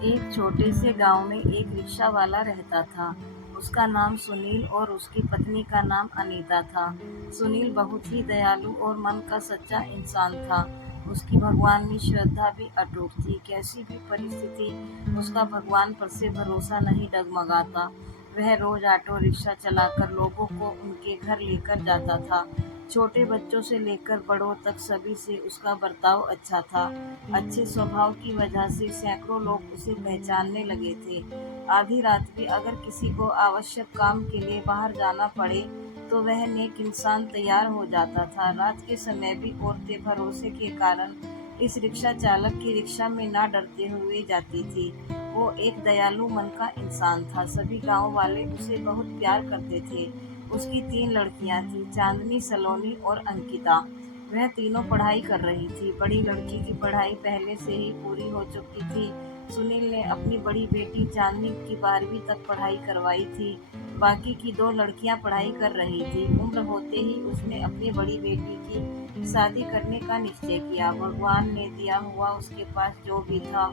एक छोटे से गांव में एक रिक्शा वाला रहता था। उसका नाम सुनील और उसकी पत्नी का नाम अनीता था। सुनील बहुत ही दयालु और मन का सच्चा इंसान था। उसकी भगवान में श्रद्धा भी अटूट थी। कैसी भी परिस्थिति उसका भगवान पर से भरोसा नहीं डगमगाता। वह रोज ऑटो रिक्शा चलाकर लोगों को उनके घर लेकर जाता था। छोटे बच्चों से लेकर बड़ों तक सभी से उसका बर्ताव अच्छा था। अच्छे स्वभाव की वजह से सैकड़ों लोग उसे पहचानने लगे थे। आधी रात भी अगर किसी को आवश्यक काम के लिए बाहर जाना पड़े तो वह नेक इंसान तैयार हो जाता था। रात के समय भी औरतें भरोसे के कारण इस रिक्शा चालक की रिक्शा में ना डरते हुए जाती थी। वो एक दयालु मन का इंसान था। सभी गांव वाले उसे बहुत प्यार करते थे। उसकी 3 लड़कियां थी, चांदनी, सलोनी और अंकिता। वह तीनों पढ़ाई कर रही थी। बड़ी लड़की की पढ़ाई पहले से ही पूरी हो चुकी थी। सुनील ने अपनी बड़ी बेटी चांदनी की 12वीं तक पढ़ाई करवाई थी। बाकी की 2 लड़कियां पढ़ाई कर रही थी। उम्र होते ही उसने अपनी बड़ी बेटी की शादी करने का निश्चय किया। भगवान ने दिया हुआ उसके पास जो भी था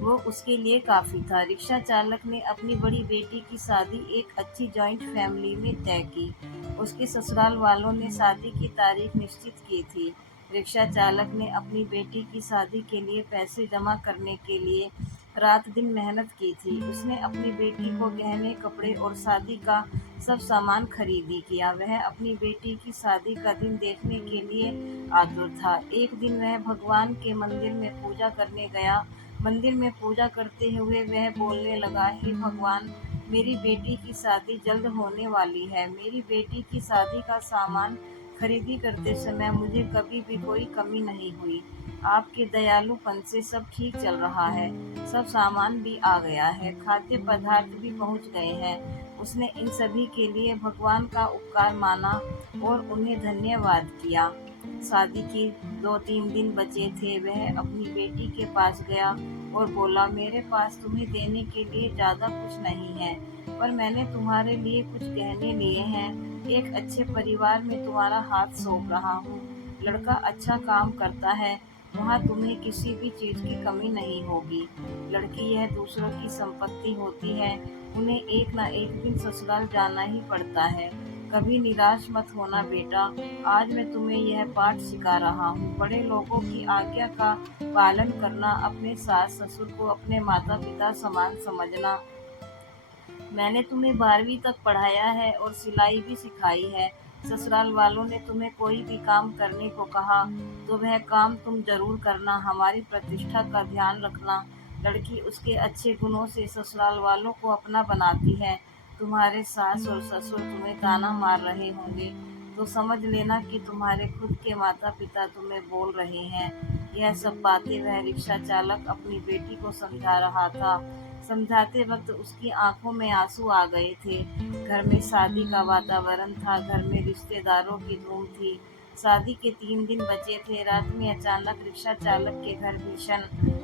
वो उसके लिए काफी था। रिक्शा चालक ने अपनी बड़ी बेटी की शादी एक अच्छी जॉइंट फैमिली में तय की। उसके ससुराल वालों ने शादी की तारीख निश्चित की थी। रिक्शा चालक ने अपनी बेटी की शादी के लिए पैसे जमा करने के लिए रात दिन मेहनत की थी। उसने अपनी बेटी को गहने, कपड़े और शादी का सब सामान खरीदी किया। वह अपनी बेटी की शादी का दिन देखने के लिए आतुर था। एक दिन वह भगवान के मंदिर में पूजा करने गया। मंदिर में पूजा करते हुए वह बोलने लगा, हे भगवान, मेरी बेटी की शादी जल्द होने वाली है। मेरी बेटी की शादी का सामान खरीदी करते समय मुझे कभी भी कोई कमी नहीं हुई। आपके दयालुपन से सब ठीक चल रहा है। सब सामान भी आ गया है, खाद्य पदार्थ भी पहुंच गए हैं। उसने इन सभी के लिए भगवान का उपकार माना और उन्हें धन्यवाद किया। शादी के 2-3 दिन बचे थे। वह अपनी बेटी के पास गया और बोला, मेरे पास तुम्हें देने के लिए ज़्यादा कुछ नहीं है, पर मैंने तुम्हारे लिए कुछ गहने लिए हैं। एक अच्छे परिवार में तुम्हारा हाथ सौंप रहा हूँ। लड़का अच्छा काम करता है, वहाँ तुम्हें किसी भी चीज़ की कमी नहीं होगी। लड़की यह दूसरों की संपत्ति होती है, उन्हें एक ना एक दिन ससुराल जाना ही पड़ता है। कभी निराश मत होना बेटा। आज मैं तुम्हें यह पाठ सिखा रहा हूँ। बड़े लोगों की आज्ञा का पालन करना, अपने सास ससुर को अपने माता पिता समान समझना। मैंने तुम्हें 12वीं तक पढ़ाया है और सिलाई भी सिखाई है। ससुराल वालों ने तुम्हें कोई भी काम करने को कहा तो वह काम तुम जरूर करना। हमारी प्रतिष्ठा का ध्यान रखना। लड़की उसके अच्छे गुणों से ससुराल वालों को अपना बनाती है। तुम्हारे सास और ससुर तुम्हें ताना मार रहे होंगे तो समझ लेना कि तुम्हारे खुद के माता पिता तुम्हें बोल रहे हैं। यह सब बातें वह रिक्शा चालक अपनी बेटी को समझा रहा था। समझाते वक्त उसकी आंखों में आंसू आ गए थे। घर में शादी का वातावरण था। घर में रिश्तेदारों की धूम थी। शादी के 3 दिन बचे थे। रात में अचानक रिक्शा चालक के घर भीषण।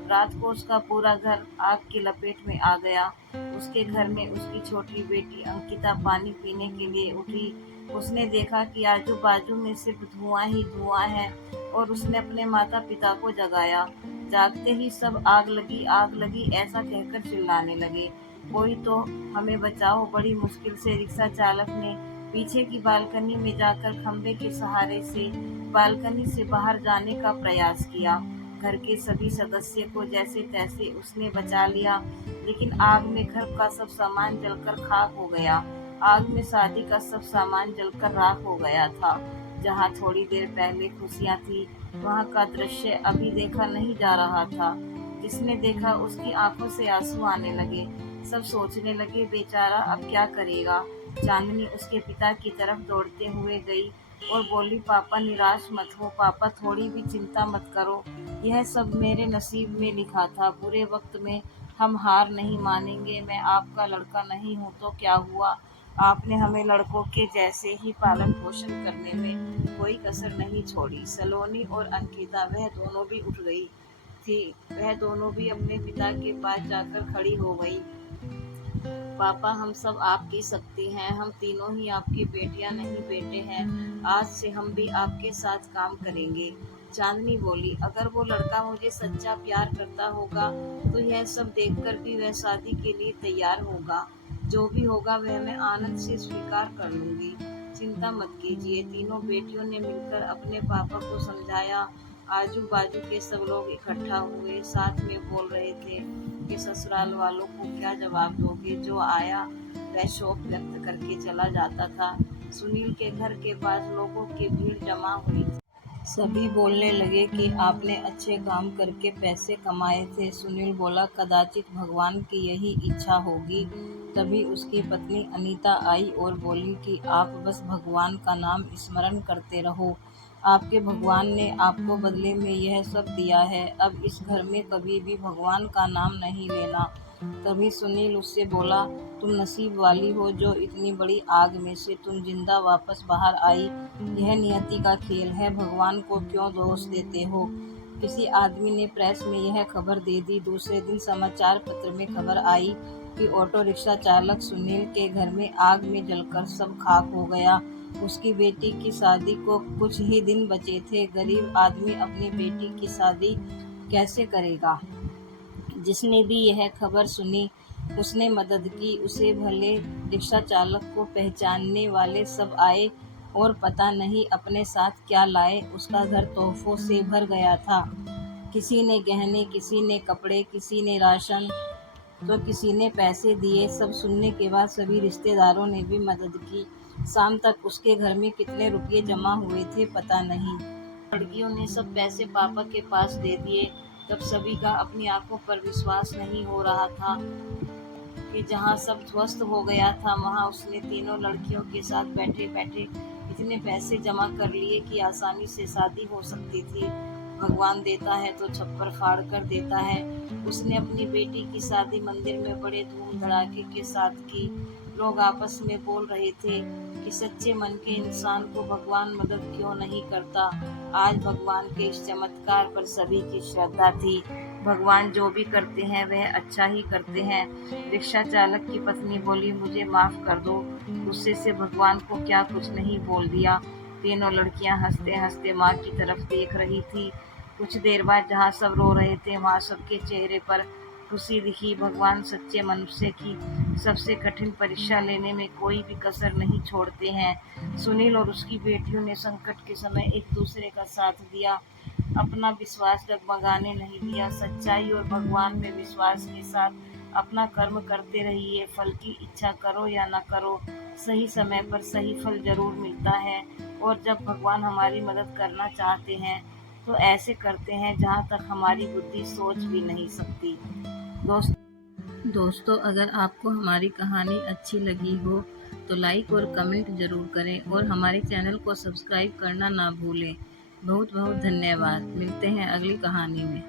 रात को उसका पूरा घर आग की लपेट में आ गया। उसके घर में उसकी छोटी बेटी अंकिता पानी पीने के लिए उठी। उसने देखा कि आजू बाजू में सिर्फ धुआं ही धुआं है और उसने अपने माता पिता को जगाया। जागते ही सब आग लगी ऐसा कहकर चिल्लाने लगे, कोई तो हमें बचाओ। बड़ी मुश्किल से रिक्शा चालक ने पीछे की बालकनी में जाकर खंबे के सहारे से बालकनी से बाहर जाने का प्रयास किया। घर के सभी सदस्य को जैसे तैसे उसने बचा लिया, लेकिन आग में घर का सब सामान जलकर खाक हो गया। आग में शादी का सब सामान जलकर राख हो गया था। जहाँ थोड़ी देर पहले खुशियाँ थी, वहाँ का दृश्य अभी देखा नहीं जा रहा था। जिसने देखा उसकी आंखों से आंसू आने लगे। सब सोचने लगे, बेचारा अब क्या करेगा। चांदनी उसके पिता की तरफ दौड़ते हुए गई और बोली, पापा निराश मत हो, पापा थोड़ी भी चिंता मत करो। यह सब मेरे नसीब में लिखा था। बुरे वक्त में हम हार नहीं मानेंगे। मैं आपका लड़का नहीं हूँ तो क्या हुआ, आपने हमें लड़कों के जैसे ही पालन पोषण करने में कोई कसर नहीं छोड़ी। सलोनी और अंकिता वह दोनों भी उठ गई थी। वह दोनों भी अपने पिता के पास जाकर खड़ी हो गई। पापा, हम सब आपकी शक्ति हैं। हम तीनों ही आपकी बेटियां नहीं बेटे हैं। आज से हम भी आपके साथ काम करेंगे। चांदनी बोली, अगर वो लड़का मुझे सच्चा प्यार करता होगा तो यह सब देखकर भी वह शादी के लिए तैयार होगा। जो भी होगा वह मैं आनंद से स्वीकार कर लूंगी। चिंता मत कीजिए। तीनों बेटियों ने मिलकर अपने पापा को समझाया। आजू बाजू के सब लोग इकट्ठा हुए, साथ में बोल रहे थे कि ससुराल वालों को क्या जवाब दोगे। जो आया वह शोक व्यक्त करके चला जाता था। सुनील के घर के पास लोगों की भीड़ जमा हुई थी। सभी बोलने लगे कि आपने अच्छे काम करके पैसे कमाए थे। सुनील बोला, कदाचित भगवान की यही इच्छा होगी। तभी उसकी पत्नी अनीता आई और बोली कि आप बस भगवान का नाम स्मरण करते रहो। आपके भगवान ने आपको बदले में यह सब दिया है। अब इस घर में कभी भी भगवान का नाम नहीं लेना। तभी सुनील उससे बोला, तुम नसीब वाली हो जो इतनी बड़ी आग में से तुम जिंदा वापस बाहर आई। यह नियति का खेल है, भगवान को क्यों दोष देते हो। किसी आदमी ने प्रेस में यह खबर दे दी। दूसरे दिन समाचार पत्र में खबर आई कि ऑटो रिक्शा चालक सुनील के घर में आग में जलकर सब खाक हो गया। उसकी बेटी की शादी को कुछ ही दिन बचे थे। गरीब आदमी अपनी बेटी की शादी कैसे करेगा। जिसने भी यह खबर सुनी उसने मदद की। उसे भले रिक्शा चालक को पहचानने वाले सब आए और पता नहीं अपने साथ क्या लाए। उसका घर तोहफों से भर गया था। किसी ने गहने, किसी ने कपड़े, किसी ने राशन तो किसी ने पैसे दिए। सब सुनने के बाद सभी रिश्तेदारों ने भी मदद की। शाम तक उसके घर में कितने रुपये जमा हुए थे पता नहीं। लड़कियों ने सब पैसे पापा के पास दे दिए। तब सभी का अपनी आंखों पर विश्वास नहीं हो रहा था कि जहां सब ध्वस्त हो गया था वहां उसने तीनों लड़कियों के साथ बैठे बैठे इतने पैसे जमा कर लिए कि आसानी से शादी हो सकती थी। भगवान देता है तो छप्पर फाड़ कर देता है। उसने अपनी बेटी की शादी मंदिर में बड़े धूम धड़ाके के साथ की। लोग आपस में बोल रहे थे कि सच्चे मन के इंसान को भगवान मदद क्यों नहीं करता। आज भगवान के इस चमत्कार पर सभी की श्रद्धा थी। भगवान जो भी करते हैं वह अच्छा ही करते हैं। रिक्शा चालक की पत्नी बोली, मुझे माफ कर दो। गुस्से से भगवान को क्या कुछ नहीं बोल दिया। तीनों लड़कियां हंसते हंसते माँ की तरफ देख रही थी। कुछ देर बाद जहाँ सब रो रहे थे वहाँ सबके चेहरे पर खुशी दिखी। भगवान सच्चे मनुष्य की सबसे कठिन परीक्षा लेने में कोई भी कसर नहीं छोड़ते हैं। सुनील और उसकी बेटियों ने संकट के समय एक दूसरे का साथ दिया, अपना विश्वास डगमगाने नहीं दिया। सच्चाई और भगवान में विश्वास के साथ अपना कर्म करते रहिए। फल की इच्छा करो या न करो, सही समय पर सही फल जरूर मिलता है। और जब भगवान हमारी मदद करना चाहते हैं तो ऐसे करते हैं जहाँ तक हमारी बुद्धि सोच भी नहीं सकती। दोस्तों, अगर आपको हमारी कहानी अच्छी लगी हो तो लाइक और कमेंट जरूर करें और हमारे चैनल को सब्सक्राइब करना ना भूलें। बहुत बहुत धन्यवाद। मिलते हैं अगली कहानी में।